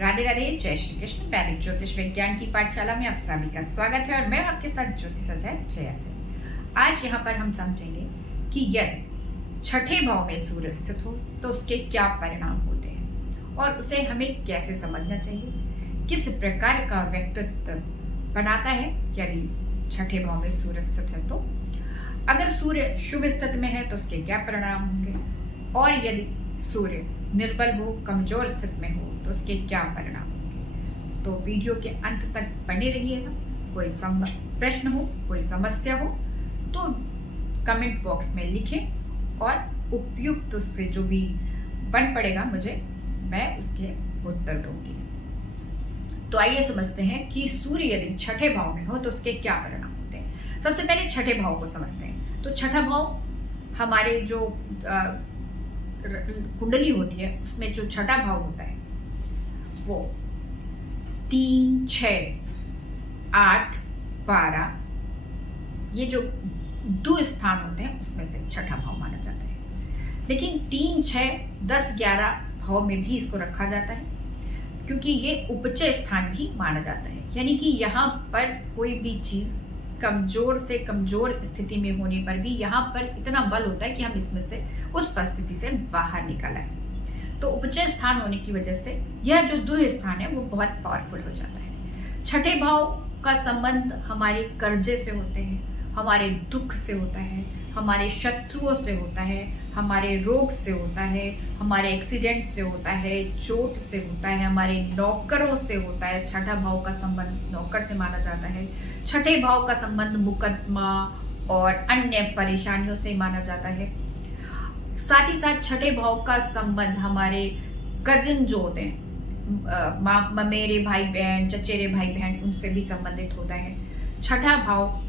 राधे राधे, जय श्री कृष्ण। वैदिक ज्योतिष विज्ञान की पाठशाला में आप सभी का स्वागत है और मैं आपके साथ ज्योतिष अजय जया से। आज यहाँ पर हम समझेंगे कि यदि छठे भाव में सूर्य स्थित हो तो उसके क्या परिणाम होते हैं और उसे हमें कैसे समझना चाहिए, किस प्रकार का व्यक्तित्व बनाता है यदि छठे भाव में सूर्य स्थित है। तो अगर सूर्य शुभ स्थिति में है तो उसके क्या परिणाम होंगे और यदि सूर्य निर्बल हो, कमजोर स्थिति में हो तो उसके क्या परिणाम होंगे। तो वीडियो के अंत तक बने रहिएगा। कोई प्रश्न हो, कोई समस्या हो तो कमेंट बॉक्स में लिखें और उपयुक्त उससे जो भी बन पड़ेगा मुझे, मैं उसके उत्तर दूंगी। तो आइए समझते हैं कि सूर्य यदि छठे भाव में हो तो उसके क्या परिणाम होते हैं। सबसे पहले छठे भाव को समझते हैं। तो छठा भाव हमारे जो कुंडली होती है उसमें जो छठा भाव होता है वो 3, 6, 8, 12 ये जो दो स्थान होते हैं उसमें से छठा भाव माना जाता है। लेकिन 3, 6, 10, 11 भाव में भी इसको रखा जाता है क्योंकि ये उपचय स्थान भी माना जाता है। यानी कि यहाँ पर कोई भी चीज कमजोर से कमजोर स्थिति में होने पर भी यहाँ पर इतना बल होता है कि हम इसमें से उस परिस्थिति से बाहर निकल आए। तो उपचय स्थान होने की वजह से यह जो दो स्थान है वो बहुत पावरफुल हो जाता है। छठे भाव का संबंध हमारे कर्जे से होते हैं, हमारे दुख से होता है, हमारे शत्रुओं से होता है, हमारे रोग से होता है, हमारे एक्सीडेंट से होता है, चोट से होता है, हमारे नौकरों से होता है। छठा भाव का संबंध नौकर से माना जाता है। छठे भाव का संबंध मुकदमा और अन्य परेशानियों से माना जाता है। साथ ही साथ छठे भाव का संबंध हमारे कजिन जो होते हैं, मेरे भाई बहन, चचेरे भाई बहन, उनसे भी संबंधित होता है। छठा भाव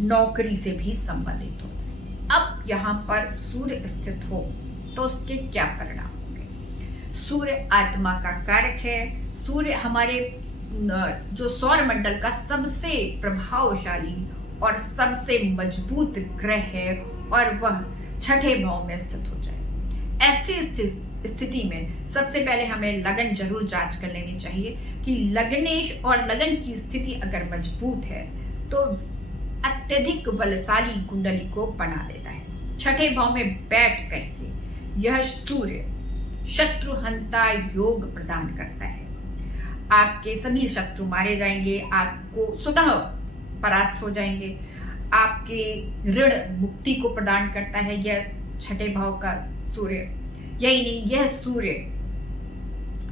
नौकरी से भी संबंधित होता है। अब यहाँ पर सूर्य स्थित हो तो उसके क्या परिणाम होंगे। सूर्य आत्मा का कारक है। सूर्य हमारे जो सौर मंडल का सबसे प्रभावशाली और सबसे मजबूत ग्रह है और वह छठे भाव में स्थित हो जाए। ऐसी स्थिति में सबसे पहले हमें लगन जरूर जांच कर लेनी चाहिए कि लग्नेश और लगन की स्थिति अगर मजबूत है तो अत्यधिक बलशाली कुंडली को बना देता है। छठे भाव में बैठ करके यह सूर्य शत्रुहंता योग प्रदान करता है। आपके सभी शत्रु मारे जाएंगे, आपको स्वतः परास्त हो जाएंगे, आपके ऋण मुक्ति को प्रदान करता है यह छठे भाव का सूर्य। यही नहीं, यह सूर्य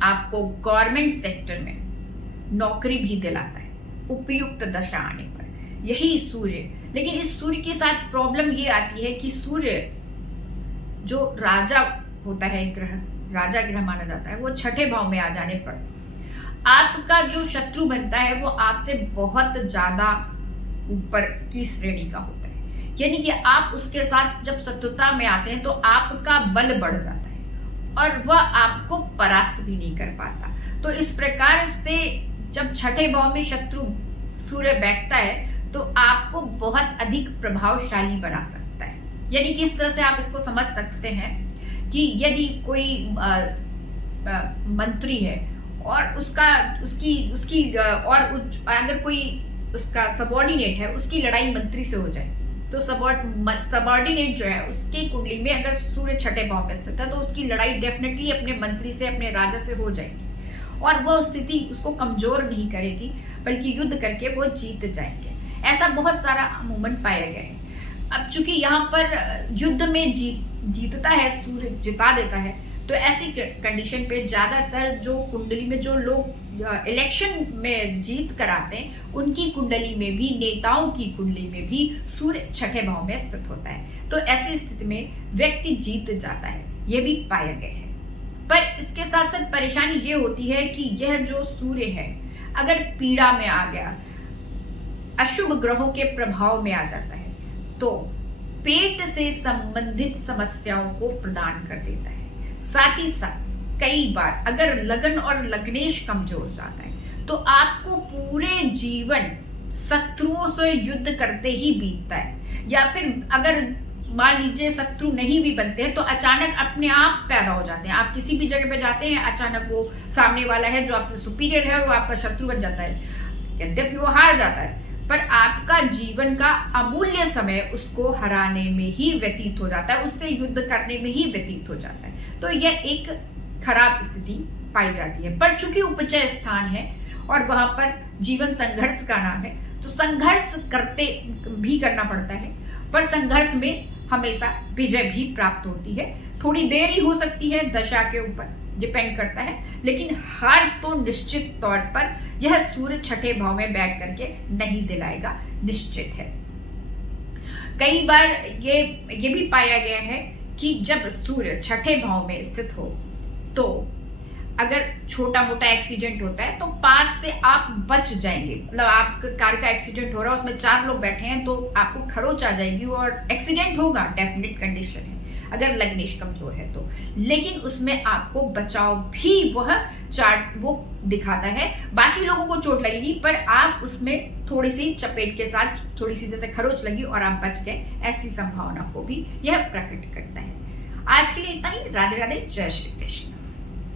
आपको गवर्नमेंट सेक्टर में नौकरी भी दिलाता है उपयुक्त दशा आने पर। यही सूर्य, लेकिन इस सूर्य के साथ प्रॉब्लम ये आती है कि सूर्य जो राजा होता है, ग्रह राजा ग्रह माना जाता है, वो छठे भाव में आ जाने पर आपका जो शत्रु बनता है वो आपसे बहुत ज्यादा ऊपर की श्रेणी का होता है। यानी कि आप उसके साथ जब शत्रुता में आते हैं तो आपका बल बढ़ जाता है और वह आपको परास्त भी नहीं कर पाता। तो इस प्रकार से जब छठे भाव में शत्रु सूर्य बैठता है तो आपको बहुत अधिक प्रभावशाली बना सकता है। यानी कि इस तरह से आप इसको समझ सकते हैं कि यदि कोई मंत्री है और उसकी और अगर कोई उसका सबॉर्डिनेट है, उसकी लड़ाई मंत्री से हो जाए तो सबॉर्डिनेट जो है उसकी कुंडली में अगर सूर्य छठे भाव में स्थित है तो उसकी लड़ाई डेफिनेटली अपने मंत्री से, अपने राजा से हो जाएगी और वह स्थिति उसको कमजोर नहीं करेगी बल्कि युद्ध करके वो जीत जाएंगे। ऐसा बहुत सारा अमूमन पाया गया है। अब चूंकि यहाँ पर युद्ध में जीतता है, सूर्य जिता देता है, तो ऐसी कंडीशन पे ज्यादातर जो कुंडली में जो लोग इलेक्शन में जीत कराते हैं उनकी कुंडली में भी, नेताओं की कुंडली में भी सूर्य छठे भाव में स्थित होता है। तो ऐसी स्थिति में व्यक्ति जीत जाता है, यह भी पाया गया है। पर इसके साथ साथ परेशानी ये होती है कि यह जो सूर्य है अगर पीड़ा में आ गया, अशुभ ग्रहों के प्रभाव में आ जाता है तो पेट से संबंधित समस्याओं को प्रदान कर देता है। साथ ही साथ कई बार अगर लगन और लग्नेश कमजोर जाता है तो आपको पूरे जीवन शत्रुओं से युद्ध करते ही बीतता है। या फिर अगर मान लीजिए शत्रु नहीं भी बनते हैं तो अचानक अपने आप पैदा हो जाते हैं। आप किसी भी जगह पे जाते हैं, अचानक वो सामने वाला है जो आपसे सुपीरियर है वो आपका शत्रु बन जाता है। यद्यपि वो हार जाता है, पर आपका जीवन का अमूल्य समय उसको हराने में ही व्यतीत हो जाता है, उससे युद्ध करने में ही व्यतीत हो जाता है। तो यह एक खराब स्थिति पाई जाती है। पर चूंकि उपचय स्थान है और वहां पर जीवन संघर्ष का नाम है, तो संघर्ष करते भी करना पड़ता है, पर संघर्ष में हमेशा विजय भी प्राप्त होती है। थोड़ी देरी हो सकती है, दशा के ऊपर डिपेंड करता है, लेकिन हार तो निश्चित तौर पर यह सूर्य छठे भाव में बैठ करके नहीं दिलाएगा, निश्चित है। कई बार ये भी पाया गया है कि जब सूर्य छठे भाव में स्थित हो तो अगर छोटा मोटा एक्सीडेंट होता है तो पास से आप बच जाएंगे। मतलब आपका कार का एक्सीडेंट हो रहा है, उसमें 4 लोग बैठे हैं तो आपको खरोच आ जाएगी और एक्सीडेंट होगा, डेफिनेट कंडीशन है अगर लग्नेश कमजोर है तो। लेकिन उसमें आपको बचाव भी वह चार्ट वो दिखाता है। बाकी लोगों को चोट लगेगी पर आप उसमें थोड़ी सी चपेट के साथ थोड़ी सी जैसे खरोच लगी और आप बच गए, ऐसी संभावना को भी यह प्रकट करता है। आज के लिए इतना ही। राधे राधे, जय श्री कृष्ण।